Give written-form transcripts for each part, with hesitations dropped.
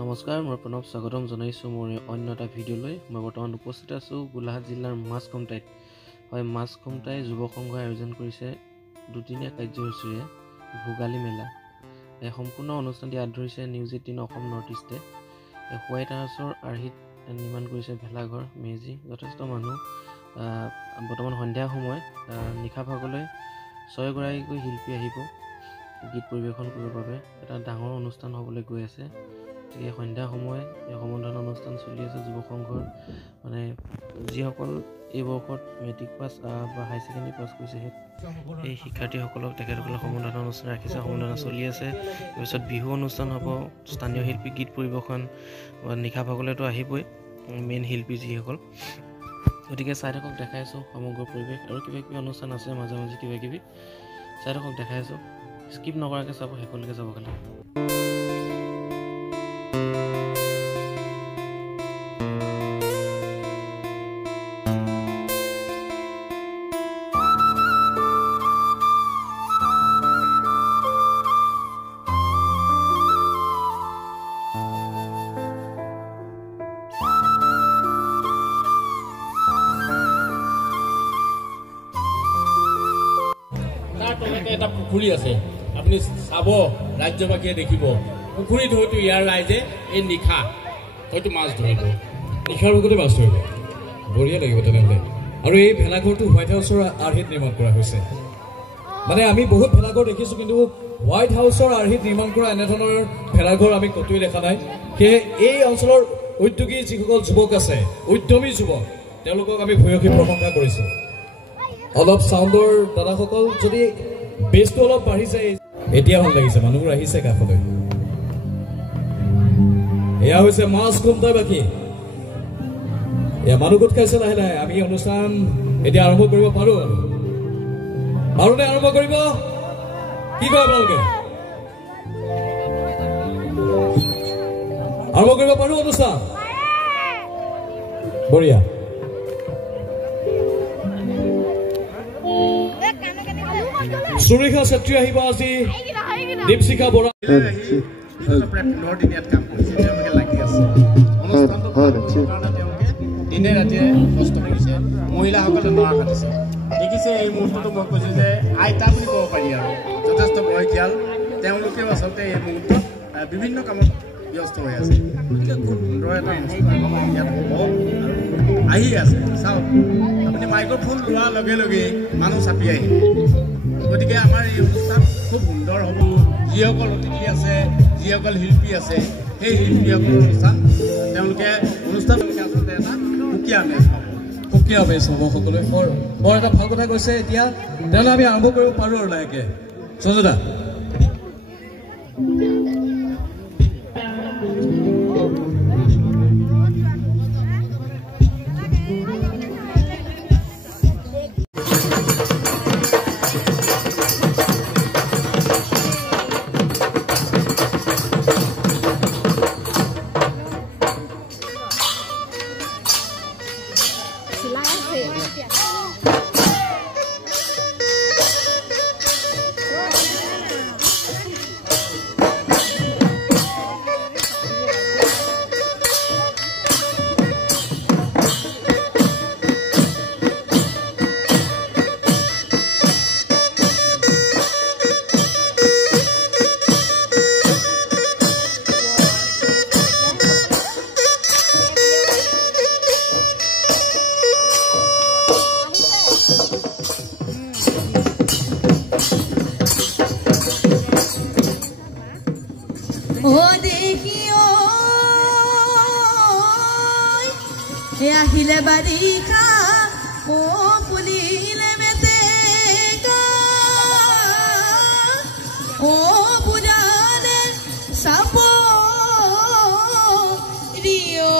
নমস্কাৰ, মই প্ৰণৱ স্বাগতম জনাইছোঁ মোৰ অন্য এটা ভিডিঅ'লৈ। মই বৰ্তমান উপস্থিত আছোঁ গোলাঘাট জিলাৰ মাছখমটাইত। হয়, মাছখমটাই যুৱ সংঘই আয়োজন কৰিছে দুদিনীয়া কাৰ্যসূচীৰে ভোগালী মেলা। এই সম্পূৰ্ণ অনুষ্ঠানটি হাত ধৰিছে নিউজ 18 অসম নৰ্থ ইষ্টে। হোৱাইট হাউচৰ আৰ্হিত নিৰ্মাণ কৰিছে ভেলাঘৰ, মেজি। যথেষ্ট মানুহ বৰ্তমান সন্ধিয়া সময় নিশা ভাগলৈ 6 গৰাকীকৈ শিল্পী আহিব গীত পৰিৱেশন কৰিবৰ বাবে। এটা ডাঙৰ অনুষ্ঠান হ'বলৈ গৈ আছে। এই সন্ধ্যা সময় এই সম্বৰ্ধনা অনুষ্ঠান চলি আছে যুৱ সংঘৰ, মানে যিসকল এই বৰ্ষত মেট্ৰিক পাছ বা হাই ছেকেণ্ডেৰী পাছ কৰিছে সেই শিক্ষাৰ্থীসকলক তেখেতসকলে সম্বৰ্ধনা অনুষ্ঠান ৰাখিছে। সম্বৰ্ধনা চলি আছে। তাৰপিছত বিহু অনুষ্ঠান হ'ব, স্থানীয় শিল্পী গীত পৰিৱেশন, নিশা ভাগলৈতো আহিবই মেইন শিল্পী যিসকল। গতিকে চাই থাকক, দেখাই আছোঁ সমগ্ৰ পৰিৱেশ। আৰু কিবা কিবি অনুষ্ঠান আছে মাজে মাজে কিবা কিবি, চাই থাকক, দেখাই আছোঁ। স্কিপ নকৰাকৈ চাব, শেষলৈকে যাব খালি। এটা পুখুৰী আছে, আপুনি চাব, ৰাজ্যবাসীয়ে দেখিব। পুখুৰীত হয়তো ইয়াৰ ৰাইজে এই নিশা হয়তো মাছ ধৰিব, নিশাৰ ভাগতে মাছ ধৰিব। বঢ়িয়া লাগিব তেনেহ'লে। আৰু এই ভেলাঘৰটো হোৱাইট হাউচৰ আৰ্হিত নিৰ্মাণ কৰা হৈছে। মানে আমি বহুত ভেলাঘৰ দেখিছোঁ, কিন্তু হোৱাইট হাউচৰ আৰ্হিত নিৰ্মাণ কৰা এনেধৰণৰ ভেলাঘৰ আমি ক'তোৱে দেখা নাই। সেয়ে এই অঞ্চলৰ উদ্যোগী যিসকল যুৱক আছে, উদ্যমী যুৱক, তেওঁলোকক আমি ভূয়সী প্ৰশংসা কৰিছোঁ। অলপ চাউণ্ডৰ দাদাসকল যদি বেছটো অলপ বাঢ়িছে, এতিয়া ভাল লাগিছে, মানুহবোৰ আহিছে কাষলৈ। এয়া হৈছে মাছখমটাইবাসী, এয়া মানুহ গোট খাইছে লাহে লাহে। আমি অনুষ্ঠান এতিয়া আৰম্ভ কৰিব পাৰোঁ নে আৰম্ভ কৰিব? কি কয় আপোনালোকে? আৰম্ভ কৰিব পাৰোঁ অনুষ্ঠান? বঢ়িয়া। সুৰেখা চেত্ৰী আহিব আজি, দীপশিখা বৰা। দিনে ৰাতিয়ে কষ্ট কৰিছে, মহিলাসকলে নৰা কাটিছে। দেখিছে এই মুহূৰ্তটো মই কৈছোঁ যে আইতা বুলি ক'ব পাৰি আৰু যথেষ্ট বয়সীয়াল। তেওঁলোকেও আচলতে এই মুহূৰ্তত বিভিন্ন কামত ব্যস্ত হৈ আছে। গতিকে খুব সুন্দৰ এটা অনুষ্ঠান ইয়াত হ'ব আৰু আহি আছে। চাওক, আপুনি মাইক্ৰফোন লোৱাৰ লগে লগে মানুহ চাপি আহিব। গতিকে আমাৰ এই অনুষ্ঠান খুব সুন্দৰ হ'ব। যিসকল অতিথি আছে, যিসকল শিল্পী আছে, সেই শিল্পীসকলৰ তেওঁলোকে আচলতে এটা সুকীয়া আমেজ পাব, সুকীয়া আমেজ হ'ব সকলোৱে। বৰ এটা ভাল কথা কৈছে। এতিয়া তেনেহ'লে আমি আৰম্ভ কৰিব পাৰোঁ আৰু লাহেকৈ। সঞ্জুদা, আহিলে বাৰিষা, ও ফুলিলে মেটেকা, ও বুজালে চাপ ৰিয়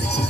দেখিছোঁ